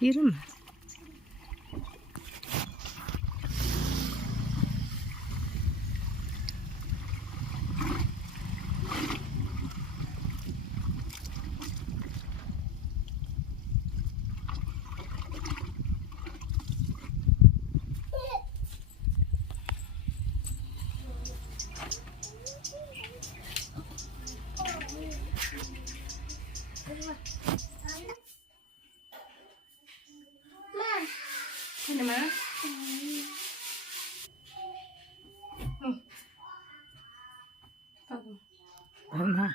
Yürü mü? Thank you. 看什么，嗯，大哥，我看看。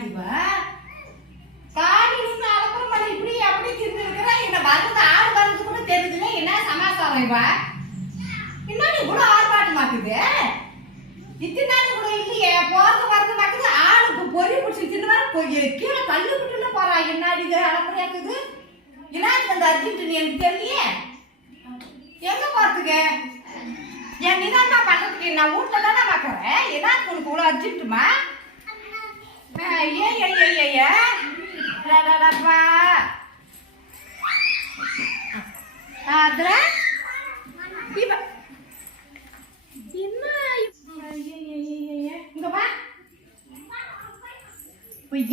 இவ? காடி நின்னு அலப்பறம் பண்ணி இப்படி அப்படி திரிந்து இருக்கிற, என்ன வர்றது ஆடு வர்றது கூட தெரியுதுல்ல, என்ன சமாச்சாரம் இவ? என்னடி இவ்வளவு ஆர்ப்பாட்டமாக்குது? இத்தனை நாள் கூட இல்லையே, போறது வர்றது மாக்குது, ஆளுக்கு பொறி பிடிச்சி தின்னுவா, போய் கீழே தள்ளி விட்டுன்னு போறா, என்ன இது அலப்பறையாக்குது? என்னடி அந்த அர்ஜென்ட் நீ எனக்கு தெரியலையே? எங்க போறதுக்கு? என் நிதானமா பண்றதுக்கு நான் வீட்டுல தானே பாக்குறேன் என்ன உனக்கு இவ்வளவு அர்ஜென்ட்டுமா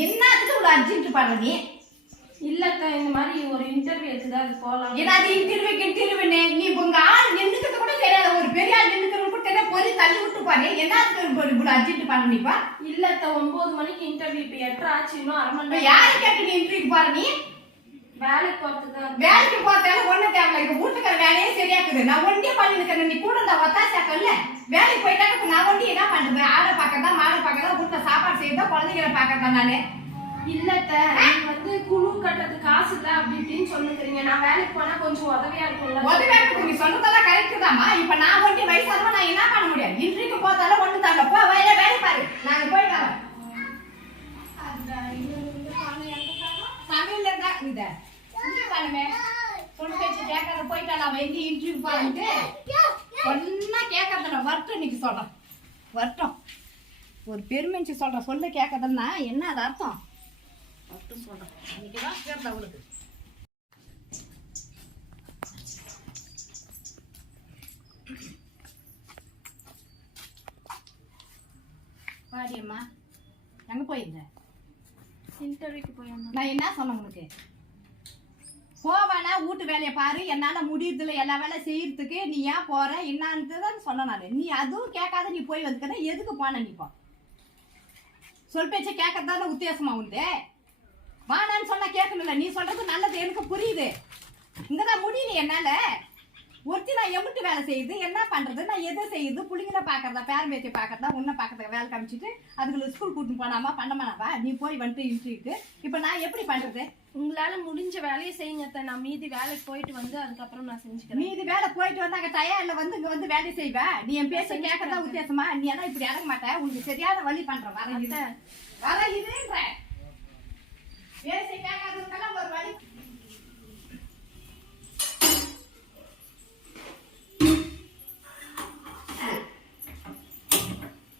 என்னத்துக்கு ஒரு அர்ஜென்ட் பண்ற நீ இல்லக்கா இந்த மாதிரி ஒரு இன்டர்வியூ இருக்குது போகலாம் ஏன்னா அது இன்டர்வியூக்கு இன்டர்வியூ நீ உங்க ஆள் நின்றுக்கிறது கூட தெரியாது ஒரு பெரிய ஆள் நின்னுக்கிறது தெரியாது பொறி தள்ளி விட்டு பாரு. என்னத்துக்கு இவ்வளவு அர்ஜென்ட் பண்ண நீப்பா இல்லக்கா ஒன்பது மணிக்கு இன்டர்வியூ இப்ப எட்டரை ஆச்சு இன்னும் அரை மணி நேரம் யாரை கேட்டு நீ இன்டர்வியூக்கு பாரு நீ? வேலைக்கு போறதுக்கு வேலைக்கு போறதால ஒண்ணு தேவையில்ல. இப்ப வீட்டுக்கார வேலையே சரியாக்குது. நான் ஒண்டியே பண்ணிருக்கேன் நீ கூட இந்த ஒத்தாசாக்கல்ல வேலைக்கு போயிட்டாக்க நான் ஒண்டி என்ன பண்றது? ஆளை பார்க்கறதா மாடை பார்க்கறதா வீட்டுல சாப்பாடு செய்யறதா குழந்தைகளை பார்க்கறதா நானு? இல்லத்த நீங்க வந்து குழு கட்டுறதுக்கு காசு இல்ல அப்படி இப்படின்னு சொல்லுறீங்க நான் வேலைக்கு போனா கொஞ்சம் உதவியா இருக்கும்ல? உதவியாக்கு நீ சொன்னதெல்லாம் கரெக்ட் தாம்மா. இப்ப நான் ஒண்டி வயசானமா நான் என்ன பண்ண முடியாது இன்றைக்கு போதாலும் ஒண்ணு தாங்க. போ வேலை வேலை பாரு. நாங்க போய் வரோம் சமையல் இருந்தா இத. இங்க பாருமே சொல்லு பேச்சு கேட்கற போயிட்டாளா? அவன் எங்க இன்டர்வியூ பாருன்ட்டு ஒன்னா கேட்கறதுல வரட்டும் இன்னைக்கு சொல்றேன். வரட்டும். ஒரு பெருமைச்சு சொல்றேன். சொல்ல கேட்கறதுன்னா என்ன அது அர்த்தம்? வரட்டும் சொல்றேன். இன்னைக்கு தான் கேட்கறது அவளுக்கு. பாடியம்மா எங்க போயிருந்த? இன்டர்வியூக்கு போய் நான் என்ன சொன்னேன் உனக்கு? போவானா வீட்டு வேலையை பாரு. என்னால முடியறதுல எல்லா வேலை செய்யறதுக்கு நீ ஏன் போற? என்னான்னு தான் சொன்னேன் நான். நீ அதுவும் கேட்காத நீ போய் வந்துக்கிற எதுக்கு போன நீ இப்போ சொல் பேச்ச கேட்கறதால உத்தியாசமா உண்டு. வானான்னு சொன்னா கேட்கணும்ல. நீ சொல்றது நல்லது. எனக்கு புரியுது. இங்கதான் முடியல என்னால. ஒருத்தி நான் எம்பிட்டு வேலை செய்யுது என்ன பண்றது? நான் எதை செய்யுது? புள்ளிங்கள பாக்குறதா பேர் பேத்தி பாக்குறதா உன்னை பாக்கிறதுக்கு வேலை காமிச்சிட்டு அதுக்கு ஸ்கூல் கூட்டிட்டு போனாமா பண்ணமானாவா நீ போய் வந்துட்டு இன்ட்ரிக்கு இப்ப நான் எப்படி பண்றது? உங்களால முடிஞ்ச வேலையை செய்யுங்க. நான் மீதி வேலைக்கு போயிட்டு வந்து அதுக்கப்புறம் நான் செஞ்சுக்கிறேன். மீதி வேலை போயிட்டு வந்தாங்க டயர்ல வந்து இங்க வந்து வேலை செய்வ. நீ என் பேச கேட்கறதா வித்தியாசமா நீ எல்லாம் இப்படி இறங்க மாட்ட. உனக்கு சரியான வழி பண்ற. வர இது வர இதுன்ற பேச கேட்காததுக்கெல்லாம் ஒரு வழி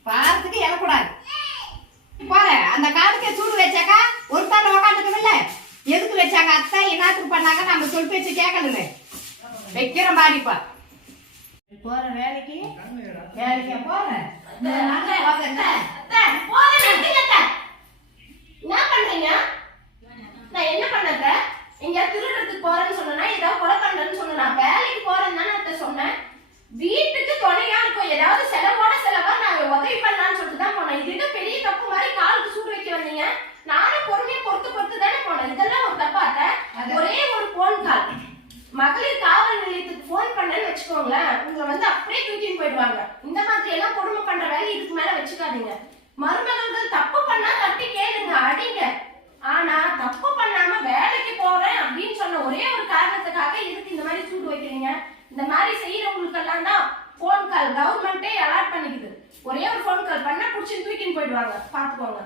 பாரத்துக்கு எழக்கூடாது போற அந்த காலுக்கே சூடு வச்சாக்கா ஒரு தாள் உக்காந்துக்கவில்ல எதுக்கு வச்சாங்க அத்தை என்னத்துக்கு பண்ணாங்க நம்ம கேட்கணுங்க வைக்கிற மாதிரிப்பா. போற வேலைக்கு. என்ன? பண்றீங்க. நான் என்ன பண்ணத இங்க திருடுறதுக்கு போறேன்னு சொன்னா ஏதாவது கொலை பண்றேன்னு சொன்னா வேலைக்கு போறேன்னு தானே சொன்னேன். வீட்டுக்கு துணையா இருக்கும். ஏதாவது செலவோட செலவா நாங்க உதவி பண்ணலாம்னு சொல்லிட்டு தான் இது என்ன பெரிய தப்பு மாதிரி காலுக்கு சூடு வைக்க வந்தீங்க? நானும் பொறுமையா பொறுத்து பொறுத்து தானே போனேன். இதெல்லாம் ஒரு தப்பா அத்தை? ஒரே ஒரு போன் கால் மகளிர் காவல் நிலையத்துக்கு போன் பண்ணேன்னு வச்சுக்கோங்களேன் உங்களை வந்து அப்படியே தூக்கிட்டு போயிடுவாங்க. இந்த மாதிரி எல்லாம் கொடுமை பண்ற வேலை இதுக்கு மேல வச்சுக்காதீங்க. மருமகள்கள் தப்பு பண்ணா தட்டி கேளுங்க அடிங்க. ஆனா தப்பு பண்ணாம வேலைக்கு போறேன் அப்படின்னு சொன்ன ஒரே ஒரு காரணத்துக்காக இதுக்கு இந்த மாதிரி சூடு வைக்கிறீங்க? இந்த மாதிரி செய்யறவங்களுக்கெல்லாம் தான் ஃபோன் கால் கவர்மெண்ட்டே அலாட் பண்ணிக்குது. ஒரே ஒரு ஃபோன் கால் பண்ணா பிடிச்சி தூக்கின்னு போயிடுவாங்க. பாத்துக்கோங்க